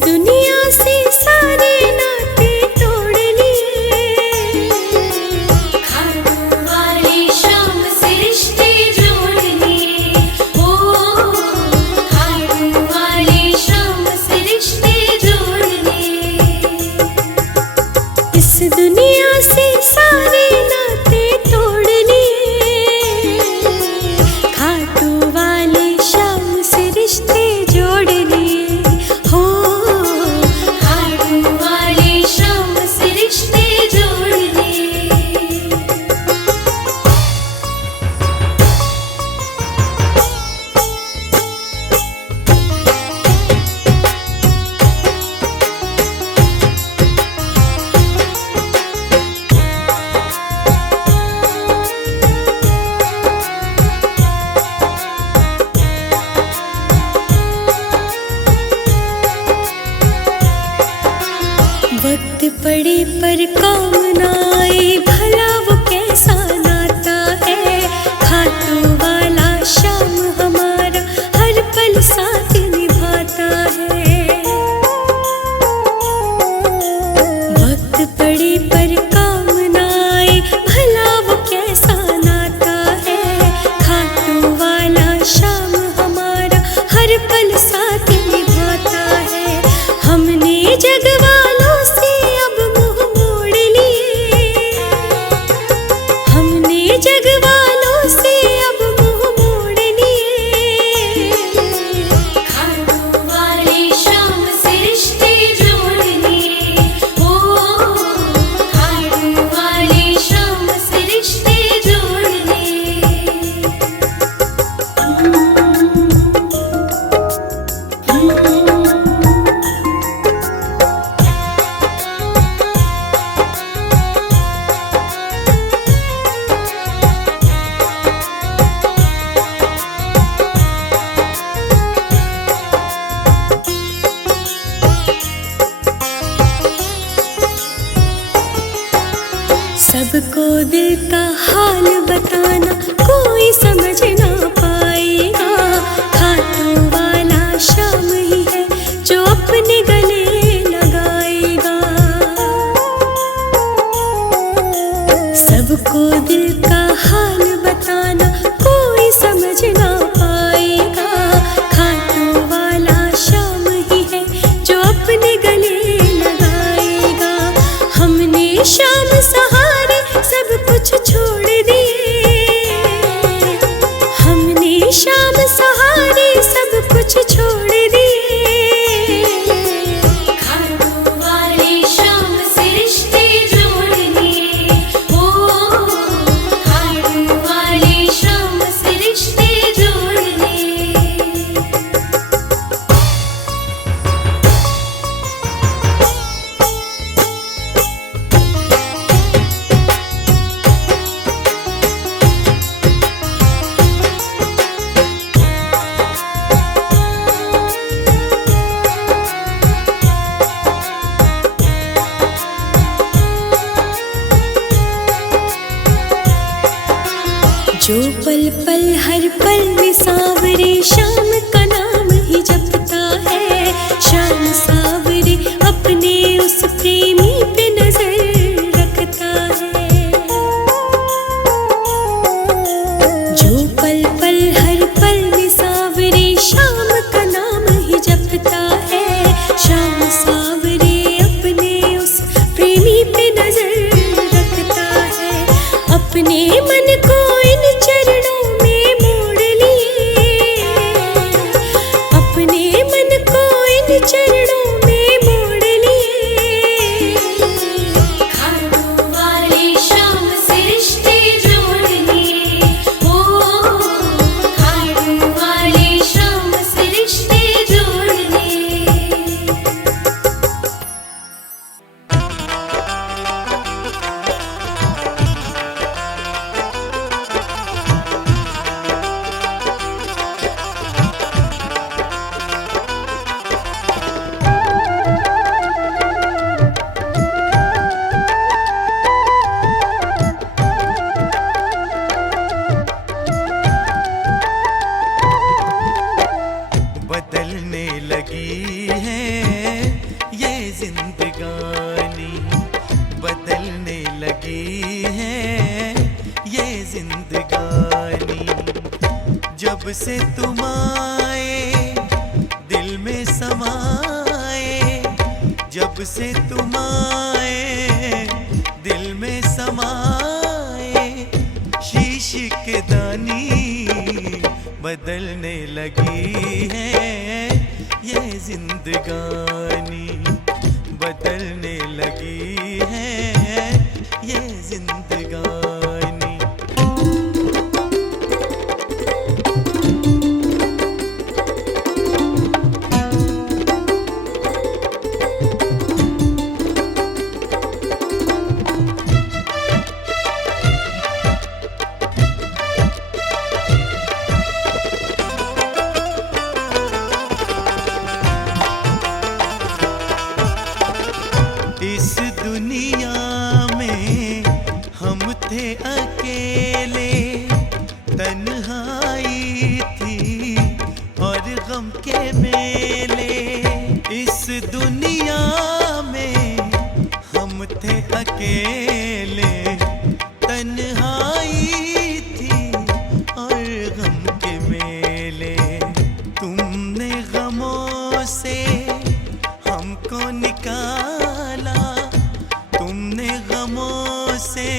दुनिया से सारे नाते तोड़ लिए, खाटू वाली शाम से रिश्ते जोड़ लिए। ओ खाटू वाली शाम से रिश्ते जोड़ लिए। इस दुनिया से सारे नाते तोड़ लिए, खाटू वाले शाम से रिश्ते जोड़ लिए। हो खाटू वाली शाम से रिश्ते जोड़ लिए। वक्त पड़े पर काम ना आए, भला वो कैसा नाता है। खाटू वाला शाम हमारा हर पल साथ निभाता है। वक्त पड़े पर काम ना आए, भला वो कैसा नाता है। खाटू वाला शाम हमारा हर पल साथ निभाता है। हमने जग वालों से अब मुंह मोड़ लिए, हमने जग वालों से अब मुंह मोड़ लिए। खाटू वाली शाम से रिश्ते जोड़ लिए। ओ खाटू वाली शाम से रिश्ते जोड़ लिए। सबको दिल का हाल बताना कोई समझ ना पाएगा। खाटू वाला शाम ही है जो अपने गले लगाएगा। सबको दिल का हाल बताना कोई समझ ना पाएगा। खाटू वाला शाम ही है जो अपने गले लगाएगा। हमने शाम सहारे सब कुछ छोड़ दिए, हमने शाम सहारे सब कुछ छोड़ दिए। खाटू वाली शाम से रिश्ते जोड़ लिए। ओ खाटू वाली शाम से रिश्ते जोड़ लिए। जो पल पल हर पल में सावरे शाम का नाम ही जपता है। शाम सावरे अपने उस प्रेमी पे नजर रखता है। जो पल पल हर पल में सावरे शाम का नाम ही जपता है। शाम सावरे अपने उस प्रेमी पे नजर रखता है। अपने मन को इन चरणों में मोड़ लिए, अपने मन को इन चरणों में मोड़ लिए। खाटू वाली शाम से रिश्ते जोड़ लिए। ओ खाटू वाली शाम से रिश्ते जोड़ लिए। जिंदगानी बदलने लगी है ये जिंदगानी। जब से तुम आए दिल में समाए, जब से तुम आए दिल में समाए, शीश के दानी बदलने लगी है ये जिंदगानी, बदलने लगी है ये जिंदगानी। इस दुनिया में हम थे अकेले, तन्हाई थी और गम के मेले। इस दुनिया में हम थे अकेले, तन्हाई थी और गम के मेले। तुमने गमों से हमको निकाला, तुमने गमों से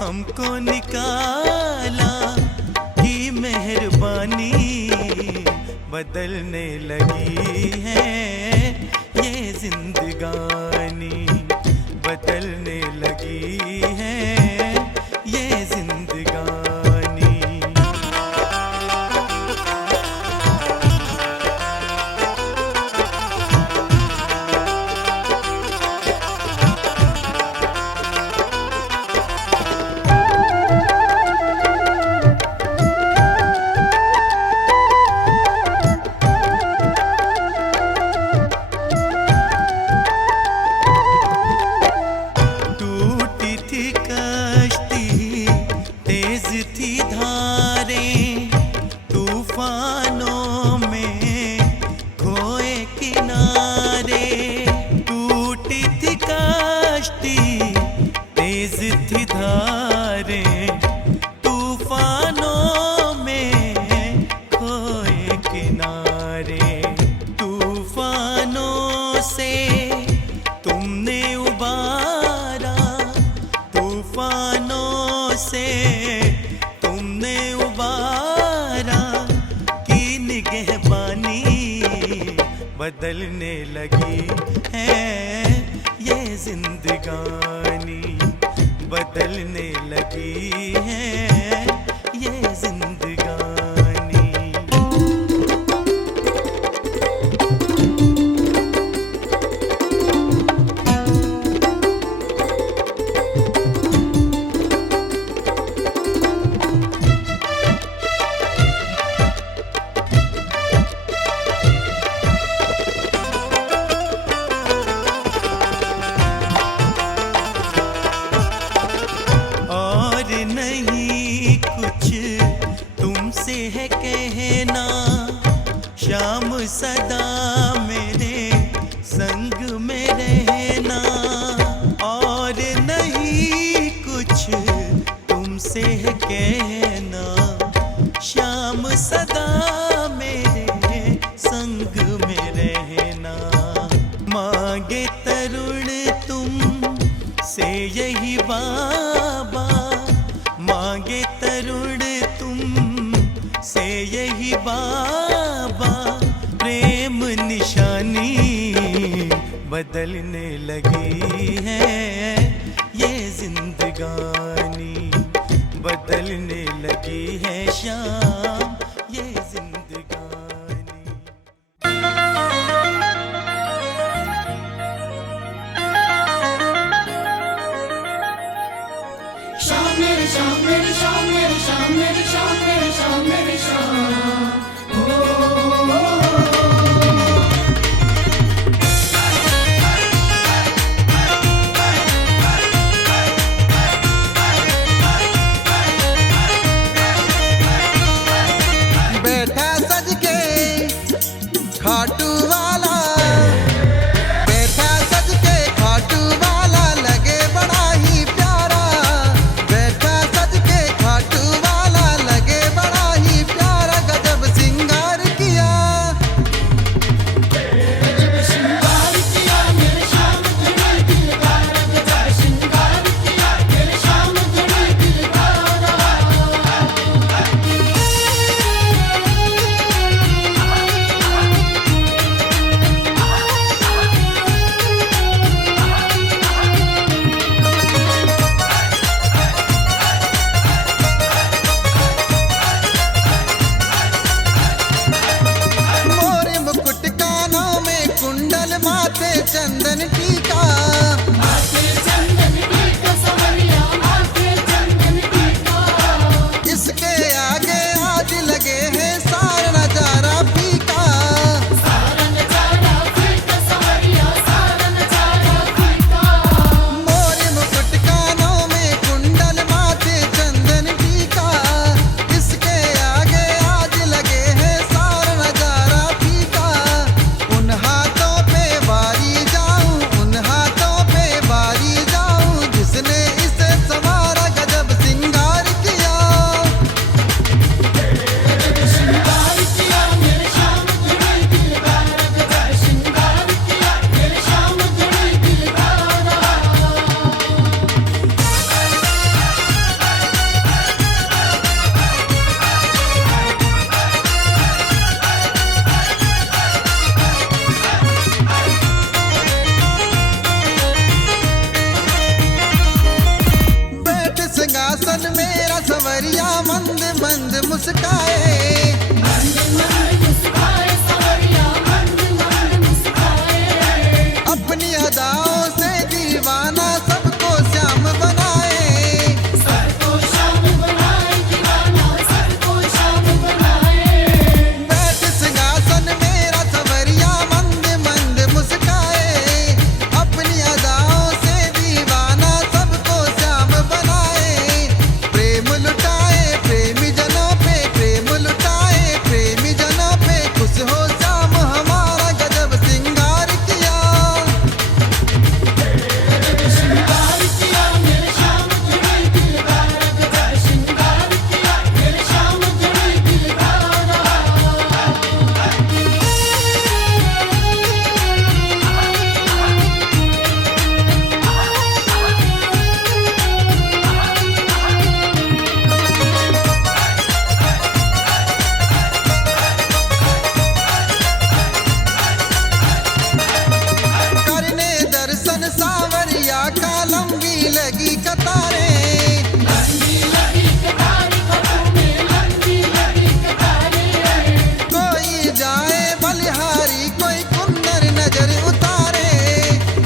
हमको निकाला, की मेहरबानी बदलने लगी है ये जिंदगानी, बदलने लगी है ये जिंदगानी। टूटी थी कश्ती, तेज थी धारें, तूफानों में खोए किनारे। टूटी थी कश्ती, तेज थी धारें, तूफानों में खोए किनारे। तूफानों से तुमने उबारा, तूफानों से तुमने उबारा, की निगहबानी बदलने लगी है ये जिंदगानी, बदलने लगी है ये जिंदगानी। और नहीं कुछ तुमसे है कहना, शाम सदा मेरे संग में रहना। और नहीं कुछ तुमसे है कहना, शाम सदा मेरे संग में रहना। मांगे तरुण तुम से यही बाबा, मांगे तरुण तुम से यही बाबा, प्रेम निशानी बदलने लगी है ये जिंदगानी, बदलने लगी है शाम ये जिंदगानी। शाम मेरी शाम मेरी शाम मेरी शाम मेरी शाम मेरी शाम मेरी शाम। माथे चंदन टीका। माथे चंदन टीका सवरिया माथे चंदन टीका। इसके आगे आज लगे हैं सारा नजारा फीका। सारा नजारा फीका सवरिया सारा नजारा फीका। मोर मुकुट कानों में कुंडल माथे चंदन टीका। इसके आगे आज लगे हैं सारा नजारा फीका। उन हाथों पे बारी जाऊं, उन हाथों पे बारी जाऊं, जिसने इसे संवारा गजब सिंगार किया। श्रृंगार किया मेरे श्याम जुड़ी दिलदार गजब श्रृंगार किया मेरे श्याम जुड़ी दिलदार। बैठ सिंहासन मेरा सवरिया मंद मंद मुस्काए। मंद मंद मुस्काए सवरिया मंद मंद मुस्काए। अपनी अदाओं से दीवाना सबको श्याम बनाए। सबको श्याम बनाए दीवाना सबको श्याम बनाए। बैठ सिंहासन मेरा सवरिया मंद मंद मुस्काए। अपनी अदाओं से दीवाना सबको श्याम बनाए। प्रेम लुटाए प्रेमी जनों पे, प्रेम लुटाए प्रेमी जनों पे, खुश हो श्याम हमारा गजब सिंगार किया। श्रृंगार किया मेरे श्याम जुड़ी दिलदार गजब श्रृंगार किया मेरे श्याम जुड़ी दिलदार। करने दर्शन सावरिया का लंबी लगी कतारें। लंबी लगी कतारें खतों में लंबी लगी कतारें। कोई जाए बलिहारी कोई कुंदन नजर उतारे।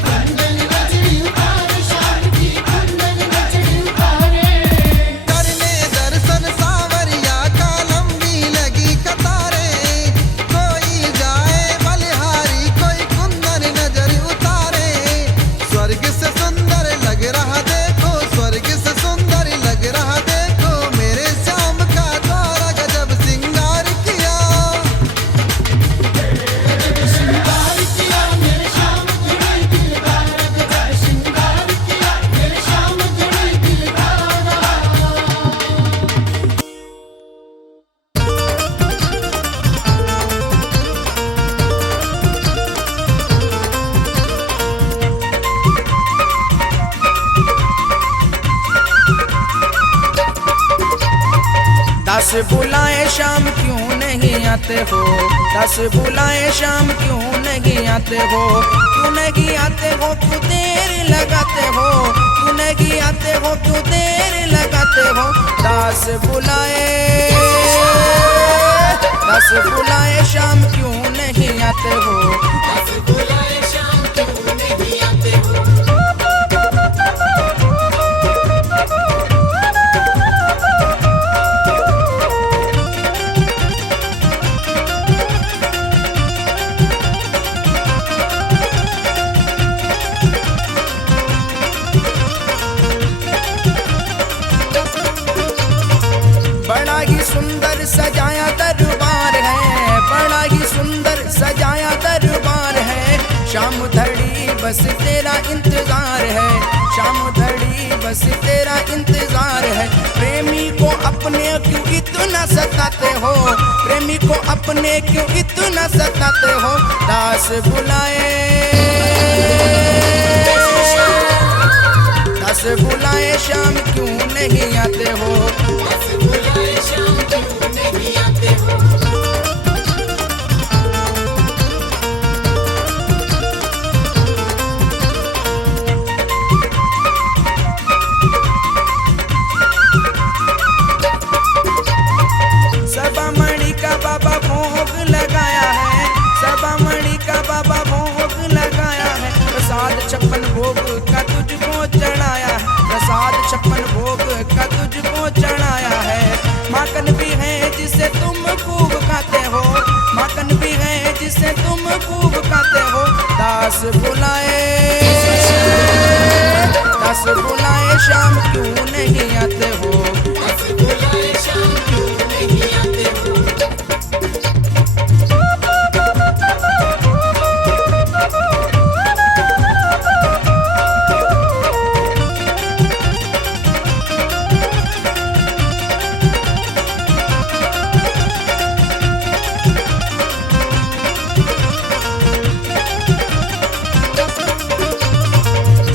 कुंदन गजरी उतारे श्याम की कुंदन गजरी उतारे। करने दर्शन सावरिया का लंबी लगी कतारें। कोई जाए बलिहारी कोई कुंदन नजर उतारे। स्वर्ग से सुंदर लग रहा देखो, स्वर्ग से सुंदर लग रहा देखो, मेरे श्याम का द्वारा गजब सिंगार किया। श्रृंगार किया मेरे श्याम जुड़ी दिलदार गजब श्रृंगार किया मेरे श्याम जुड़ी दिलदार। दस बुलाए शाम क्यों नहीं आते हो, दस बुलाए शाम क्यों नहीं आते हो, क्यों नहीं आते हो, क्यों देर लगाते हो, क्यों नहीं आते हो, क्यों देर लगाते हो। दस बुलाए शाम क्यों नहीं आते हो। दस बुलाए श्याम क्यों नहीं आते हो। बड़ा ही सुंदर सजाया दरबार है, बड़ा ही सुंदर सजाया दरबार है। शाम धड़ी बस तेरा इंतजार है, शाम धड़ी बस तेरा इंतजार है। प्रेमी को अपने क्यों इतना सताते हो, प्रेमी को अपने क्यों इतना सताते हो। दास बुलाए, दास बुलाए शाम क्यों नहीं आते हो। दस बुलाए श्याम क्यों नहीं आते हो। सभामणि का बाबा भोग लगाया है, सभामणि का बाबा भोग लगाया 10 बुलाए शाम क्यों नहीं आते हो। बुलाए शाम क्यों नहीं आते हो।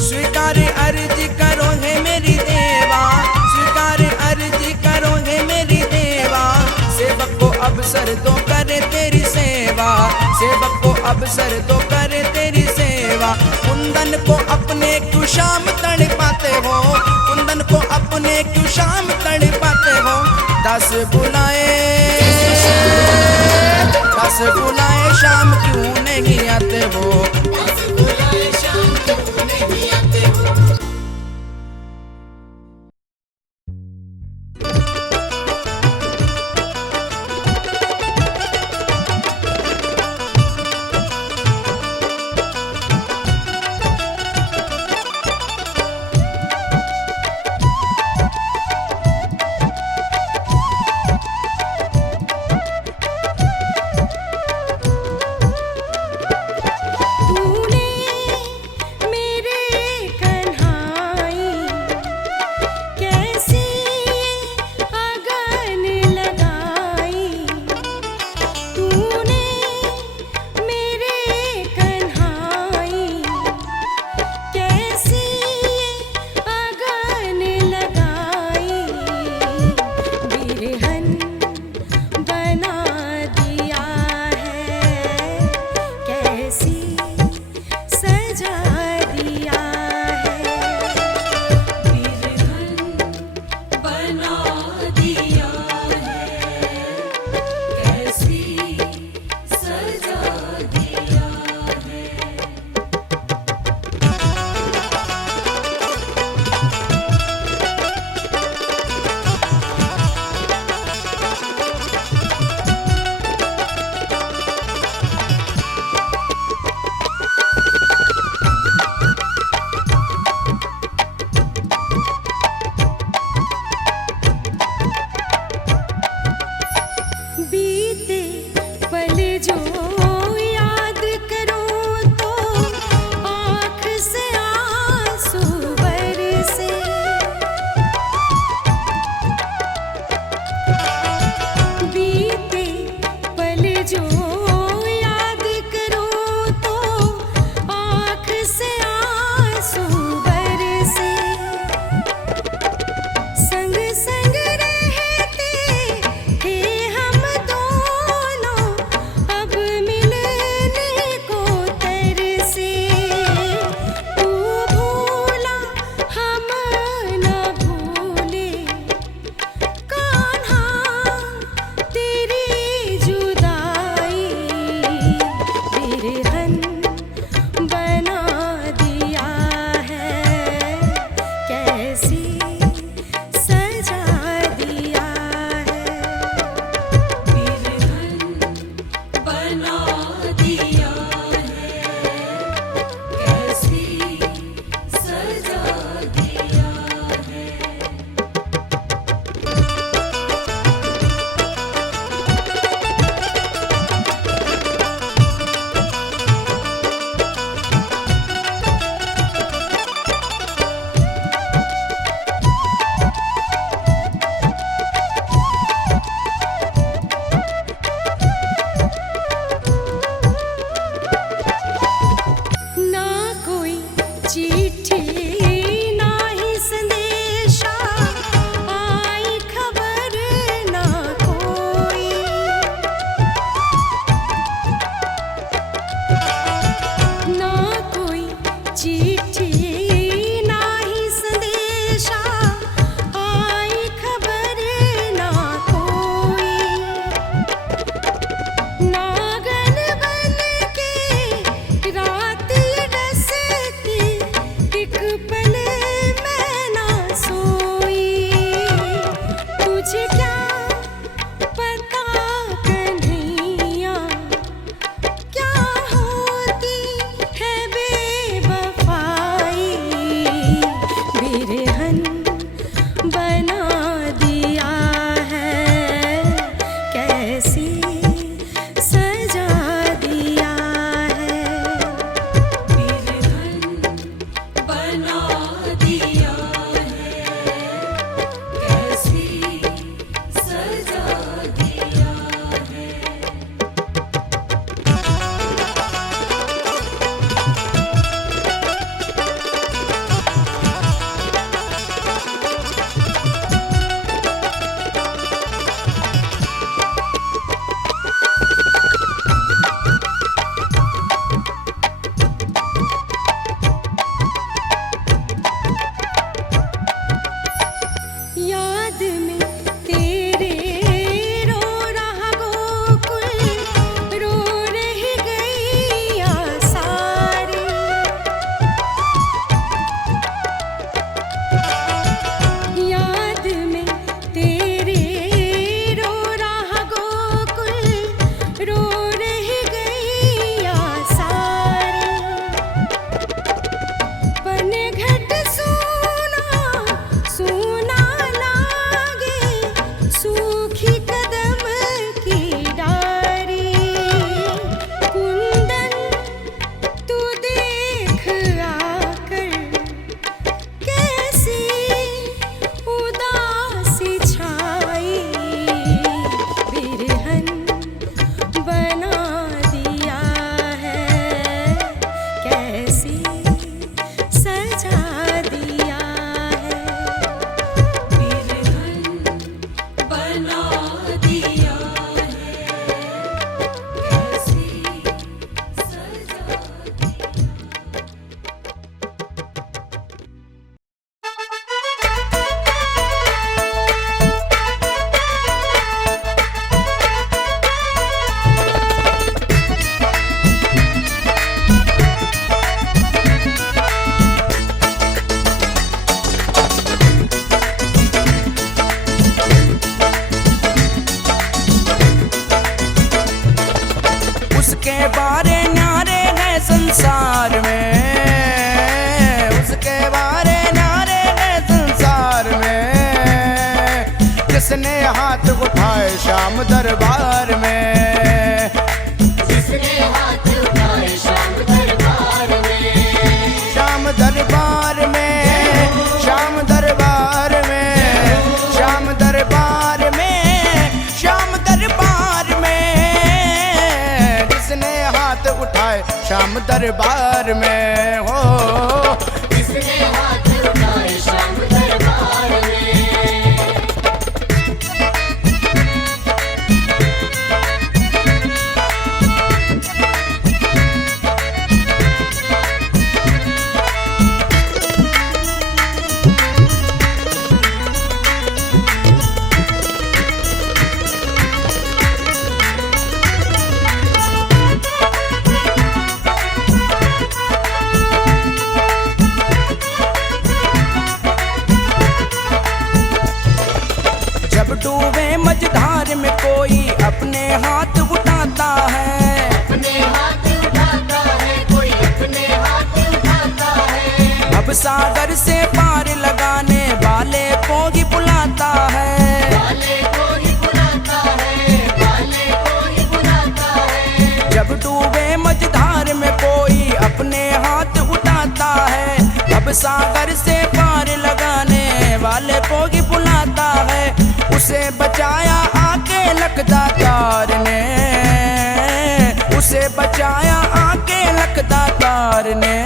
स्वीकार अर्जी करो है मेरी देवा, स्वीकार अर्जी करो है मेरी देवा। सेवक को अवसर दो करे तेरी सेवा, सेवक को अवसर दो करे तेरी सेवा। कुंदन को अपने क्यों शाम तड़ पाते हो, कुंदन को अपने क्यों शाम तड़ पाते हो। 10 बुलाए शाम क्यों नहीं आते हो। बुलाए शाम क्यों नहीं आते हो। तू जिसने हाथ उठाए श्याम दरबार में, जिसने हाथ उठाए श्याम दरबार में, श्याम दरबार में, श्याम दरबार में, श्याम दरबार में, श्याम दरबार में, जिसने हाथ उठाए श्याम दरबार में हो, जिसने हाथ उठाए श्याम दरबार में। जब डूबे मझधार में कोई अपने हाथ उठाता है, अपने हाथ उठाता है, कोई अपने हाथ उठाता है, अब सागर से पार लगाने वाले को ही बुलाता है, वाले को ही बुलाता है, वाले को ही बुलाता है। जब डूबे मझधार में कोई अपने हाथ उठाता है, अब सागर से पार लगाने वाले को ही बुलाता है, उसे बचाया आके लखदातार ने, उसे बचाया आके लखदातार ने,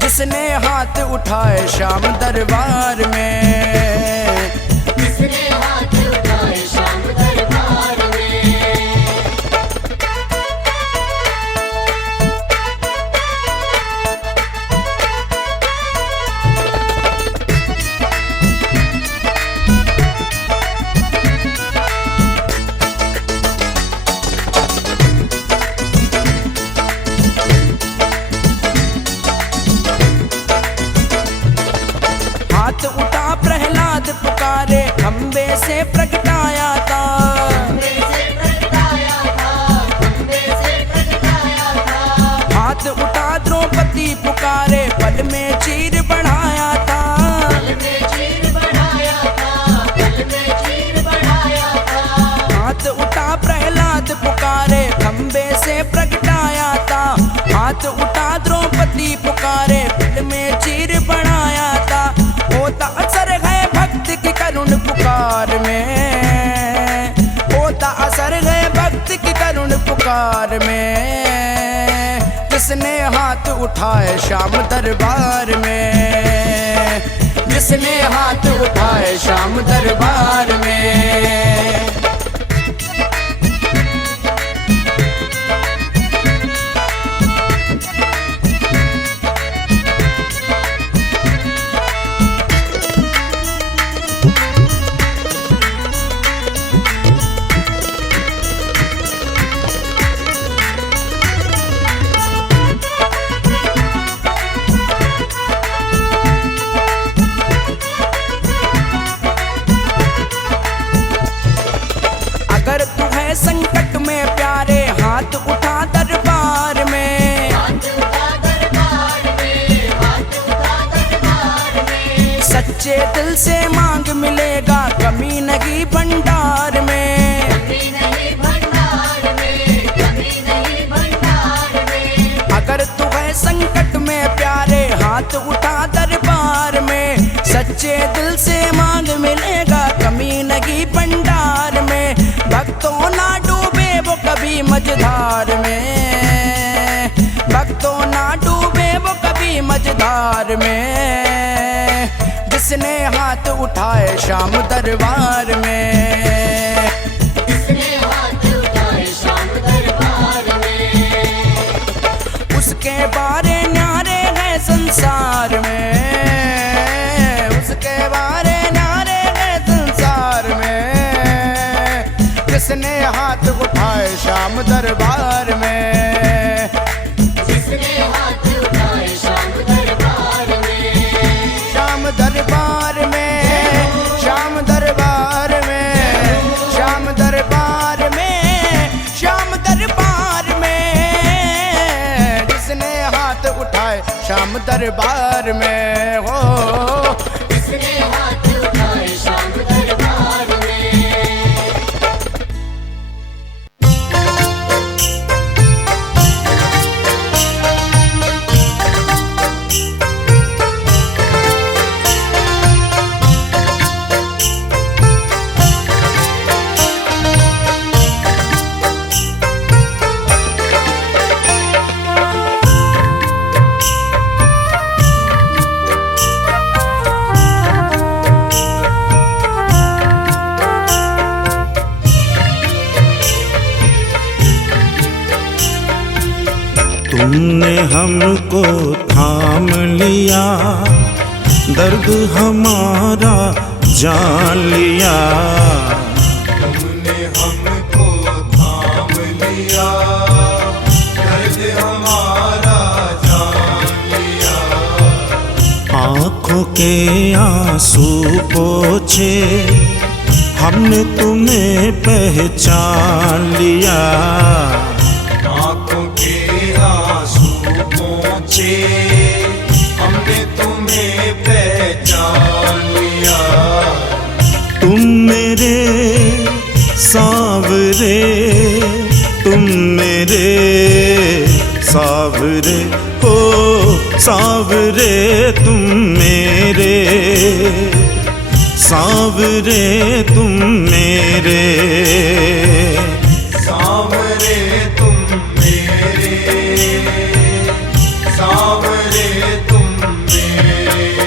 जिसने हाथ उठाए श्याम दरबार में, जिसने हाथ उठाए श्याम दरबार में। हाथ उठा प्रहलाद पुकारे खंबे से प्रगटाया था, खंबे से प्रगटाया था, खंबे से प्रगटाया था। हाथ उठा द्रौपदी पुकारे पल में चीर बढ़ाया था, पल में चीर बढ़ाया था, पल में चीर बढ़ाया था। हाथ उठा प्रहलाद पुकारे खंबे से प्रगटाया था, हाथ उठा द्रौपदी पुकारे पल में चीर बढ़ाया था, होता असर है भक्त की करुण पुकार में, होता असर है भक्त की करुण पुकार में, जिसने हाथ उठाए श्याम दरबार में, जिसने हाथ उठाए श्याम दरबार में। अगर तू है संकट में प्यारे हाथ उठा दरबार में, हाथ उठा दरबार में, हाथ उठा दरबार में। सच्चे दिल से मांग मिलेगा कमी नहीं भंडार में, कमी नहीं भंडार में, कमी नहीं भंडार में। अगर तू है संकट में प्यारे हाथ उठा दरबार में, सच्चे दिल से मांग मिलेगा कमी नहीं भंडार में, भक्तों ना डूबे वो कभी मझधार में, भक्तों ना डूबे वो कभी मझधार में, जिसने हाथ उठाए श्याम दरबार में, जिसने हाथ उठाए श्याम दरबार में। उसके बारे न्यारे है संसार में, उसके बारे न्यारे है संसार में, जिसने हाथ उठाए श्याम दरबार में, जिसने हाथ उठाए श्याम दरबार में। श्याम दरबार में, श्याम दरबार में, श्याम दरबार में, श्याम दरबार में, जिसने हाथ उठाए श्याम दरबार में हो, जिसने हाथ उठाए श्याम दरबार तुमने हमको थाम लिया, दर्द हमारा जान लिया। तुमने हमको थाम लिया, दर्द हमारा जान लिया। आँखों के आंसू पोंछे, हमने तुम्हें पहचान लिया। आँखों के आंसू पोंछे, हमने तुम्हें पहचान लिया। तुम मेरे सांवरे, तुम मेरे सांवरे, हो सांवरे तुम मेरे, सांवरे तुम मेरे, सांवरे तुम मेरे, सांवरे तुम मेरे।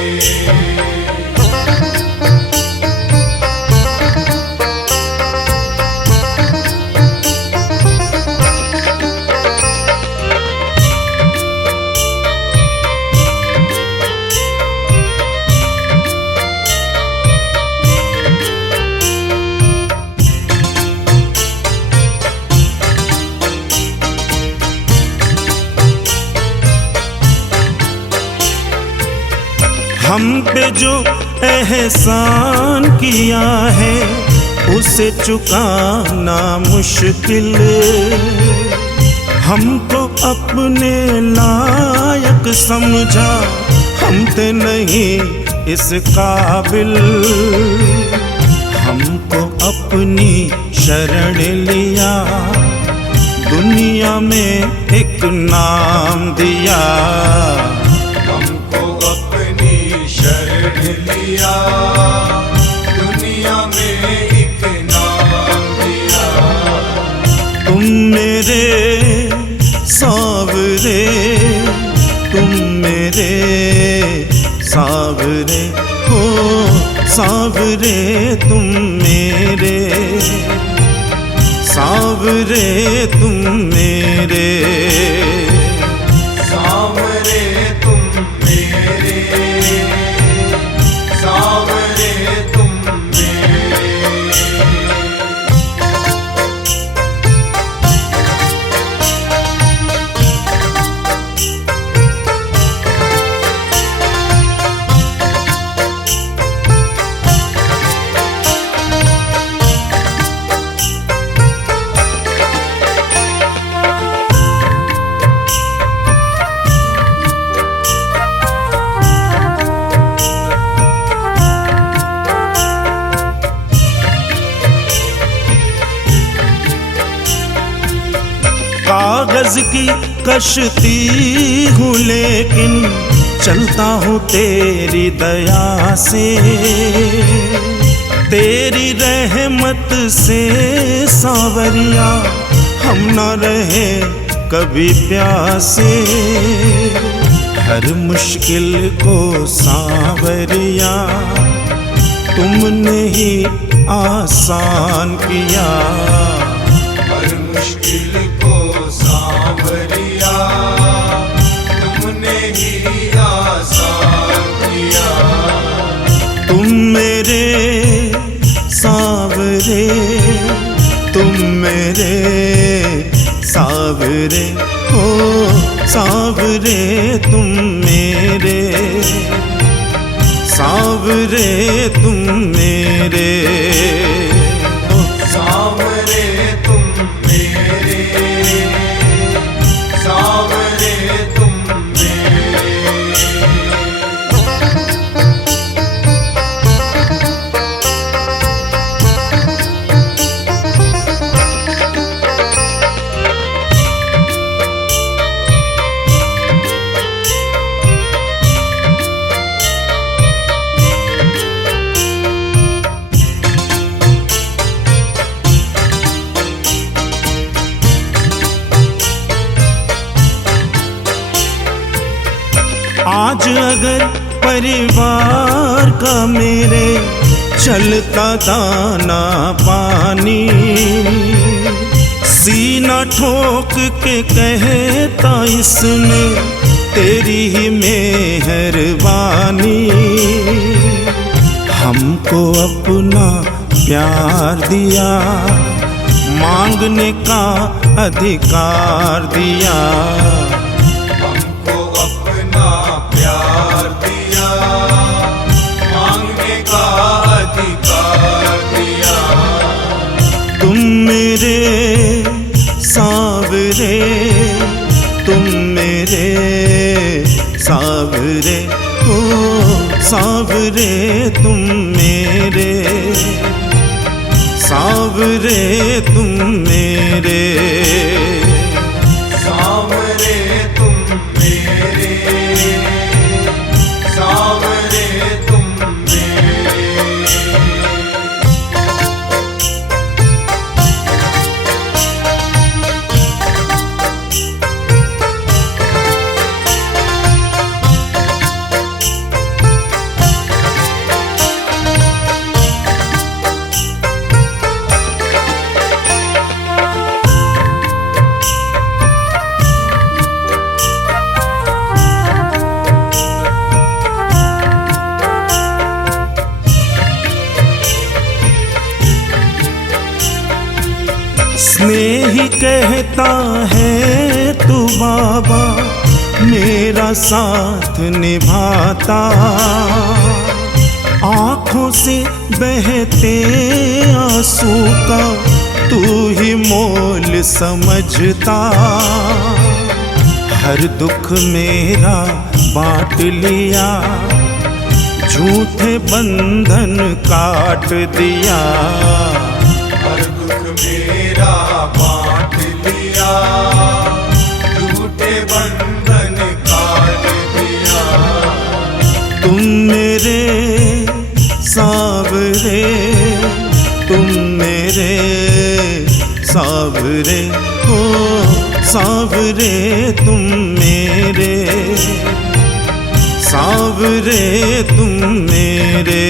हम पे जो एहसान किया है उसे चुकाना मुश्किल, हमको अपने लायक समझा, हम थे नहीं इस काबिल। हमको अपनी शरण लिया, दुनिया में एक नाम दिया। हमको अपनी शरण लिया, दुनिया में एक नाम दिया। तुम मेरे सांवरे, तुम मेरे सांवरे, हो सांवरे तुम मेरे, सांवरे तुम मेरे, सांवरे तुम मेरे, सांवरे तुम मेरे। कागज की कश्ती हूँ लेकिन चलता हूँ तेरी दया से, तेरी रहमत से सांवरिया हम न रहे कभी प्यासे। हर मुश्किल को सांवरिया तुमने ही आसान किया। हर मुश्किल को सांवरिया तुमने ही आसान किया। तुम मेरे सांवरे, तुम मेरे सांवरे, हो सांवरे तुम मेरे, सांवरे तुम मेरे, हो सांवरे तुम मेरे, सांवरे तुम मेरे। आज अगर परिवार का मेरे चलता दाना पानी, सीना ठोक के कहता इसने तेरी ही मेहरबानी, हमको अपना प्यार दिया, मांगने का अधिकार दिया। हमको अपना प्यार दिया, मांगने का अधिकार दिया। तुम मेरे सावरे, तुम मेरे सावरे, ओ सावरे तुम मेरे, सावरे तुम मेरे, सावरे तुम मेरे, सावरे तुम मेरे। स्नेही कहता है तू बाबा मेरा साथ निभाता, आँखों से बहते आंसू का तू ही मोल समझता, हर दुख मेरा बांट लिया, झूठे बंधन काट दिया। हर दुख मेरा बांट लिया, झूठे बंधन काट दिया। तुम मेरे सावरे, तुम मेरे सावरे, ओ सावरे तुम मेरे, सावरे तुम मेरे।